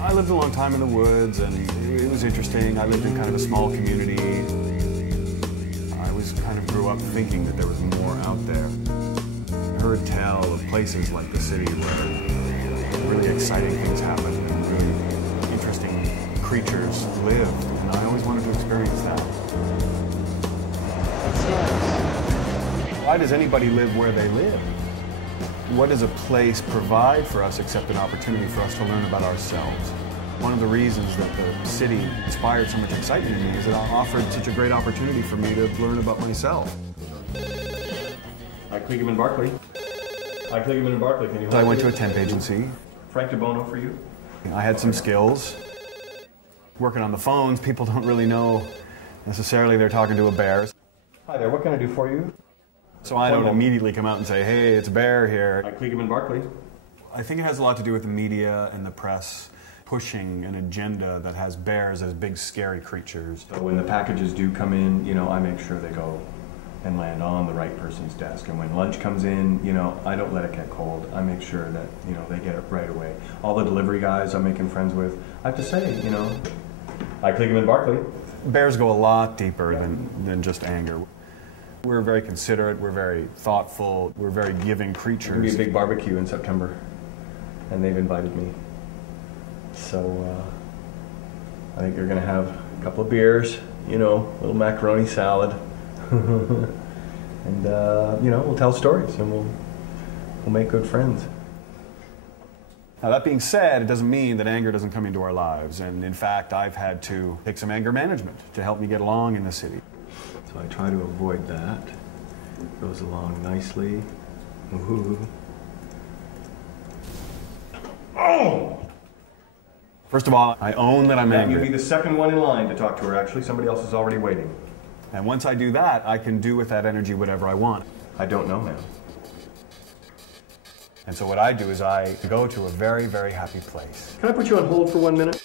I lived a long time in the woods, and it was interesting. I lived in kind of a small community. I kind of grew up thinking that there was more out there. I heard tell of places like the city where really exciting things happen and really interesting creatures live, and I always wanted to experience that. Why does anybody live where they live? What does a place provide for us except an opportunity for us to learn about ourselves? One of the reasons that the city inspired so much excitement in me is that it offered such a great opportunity for me to learn about myself. Hi, Kligerman Barclay. Hi, Kligerman Barclay. Can you So I went to a temp agency. Frank DeBono for you. I had some skills. Working on the phones, people don't really know necessarily they're talking to a bear. Hi there, what can I do for you? So I don't immediately come out and say, hey, it's a bear here. Hi, Kligerman Barclay. I think it has a lot to do with the media and the press pushing an agenda that has bears as big, scary creatures. So when the packages do come in, I make sure they go and land on the right person's desk. And when lunch comes in, I don't let it get cold. I make sure that, they get it right away. All the delivery guys I'm making friends with, I have to say, hi, Kligerman Barclay. Bears go a lot deeper than just anger. We're very considerate, we're very thoughtful, we're very giving creatures. There's going to be a big barbecue in September, and they've invited me. So I think you're going to have a couple of beers, a little macaroni salad, and we'll tell stories and we'll make good friends. Now that being said, it doesn't mean that anger doesn't come into our lives, and in fact I've had to take some anger management to help me get along in the city. So I try to avoid that. It goes along nicely. Ooh. Oh! First of all, I own that I'm angry. You'd be the second one in line to talk to her, actually. Somebody else is already waiting. And once I do that, I can do with that energy whatever I want. I don't know, ma'am. And so what I do is I go to a very, very happy place. Can I put you on hold for 1 minute?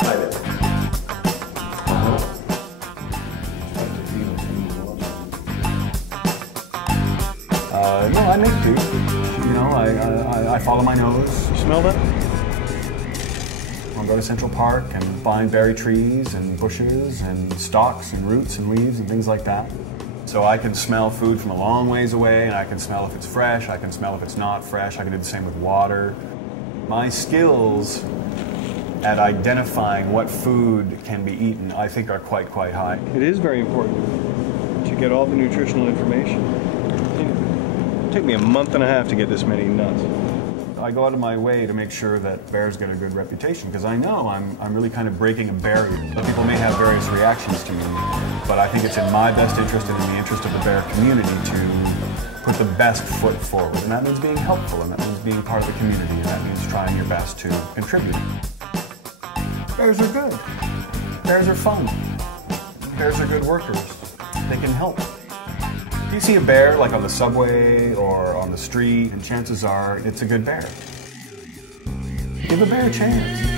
Hi there. No, I make do. I follow my nose. You smell that? I'll go to Central Park and find berry trees and bushes and stalks and roots and leaves and things like that. So I can smell food from a long ways away, and I can smell if it's fresh, I can smell if it's not fresh, I can do the same with water. My skills at identifying what food can be eaten, I think, are quite high. It is very important to get all the nutritional information. It took me a month and a half to get this many nuts. I go out of my way to make sure that bears get a good reputation, because I know I'm really kind of breaking a barrier. People may have various reactions to me, but I think it's in my best interest and in the interest of the bear community to put the best foot forward. And that means being helpful, and that means being part of the community, and that means trying your best to contribute. Bears are good. Bears are fun. Bears are good workers. They can help. If you see a bear like on the subway or on the street, and chances are it's a good bear. Give a bear a chance.